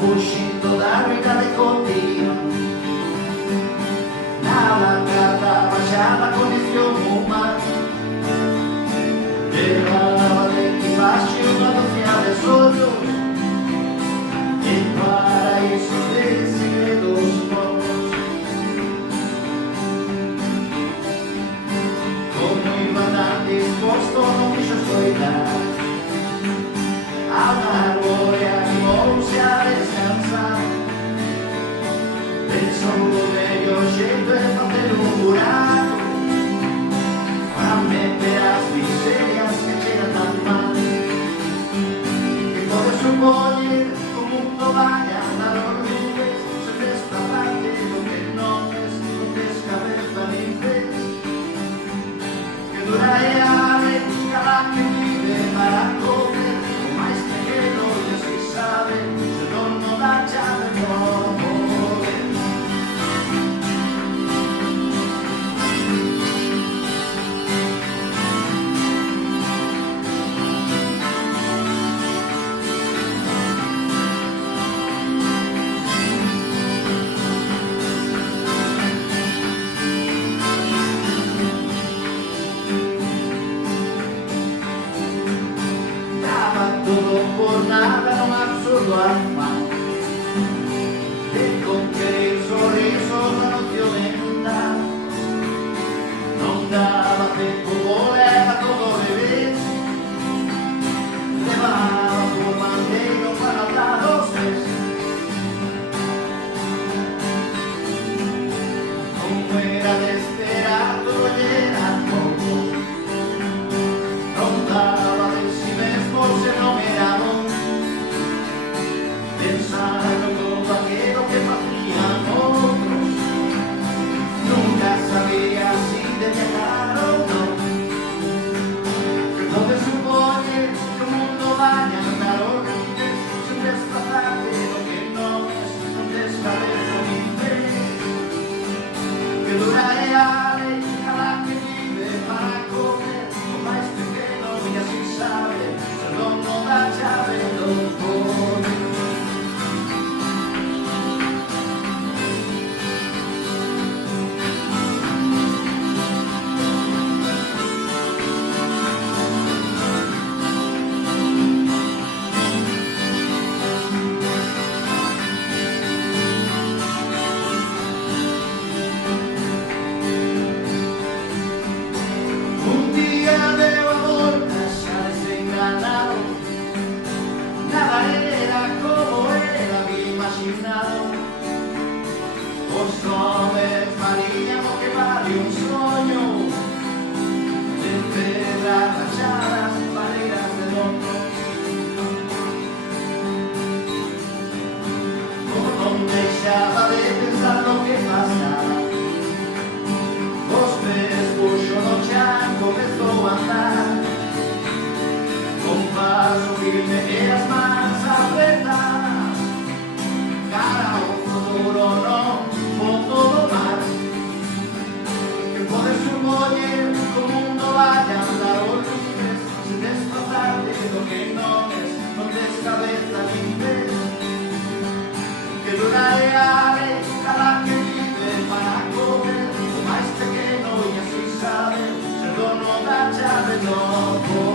fuggendo da vita dei conti, nella carta baciata con il fiume, levava degli fasci una dozzina del sogno, il paraíso dei segredos nuevos, como iba tan dispuesto no quiso soltar a una gloria que volse a descansar, pensou meglio scelto e fatelo un buraco, fammi per as miserias que c'era tan mal, que pode supponer como un toballe andar os nubes, se desta parte do que non descabeza nin pez, que dura e ave cada que vive para comer, o máis pequeno e así sabe, se non dá chave non pode. Todo por nada, non absurdo afán de conquerir sorrisos da noche lenta, non daba tempo, voleva todo revés, levaba por bandeiro para hablar dos pés, como era de esperar, todo era pouco, non daba de si mesmo se non era bon, pensando todo aquello que facían otros, nunca sabía si de viajar o no, que pode supoñer que o mundo vaya a andar os límites sin desplazarte do que non descabeza nin pez, que dura e ave cada que vive para comer, o máis pequeno e así sabe, se non dá chave do poder. Un día veo a volta xa desenganado, nada era como era imaginado, os homes farían o que vale un soño, de pedras rachadas, paredes de lodo, como non deixaba de pensar no que pasaba, os pés puxo no chan, comezou a andar, con paso firme e as mans apretadas, cara ao futuro no fondo do mar, que pode supoñer que o mundo vaya a andar os libres, sin desplazarte do que non descabeza nin pez, que dura e ave cada que vive para comer, o máis pequeno e así sabe, se non dá chave non pode.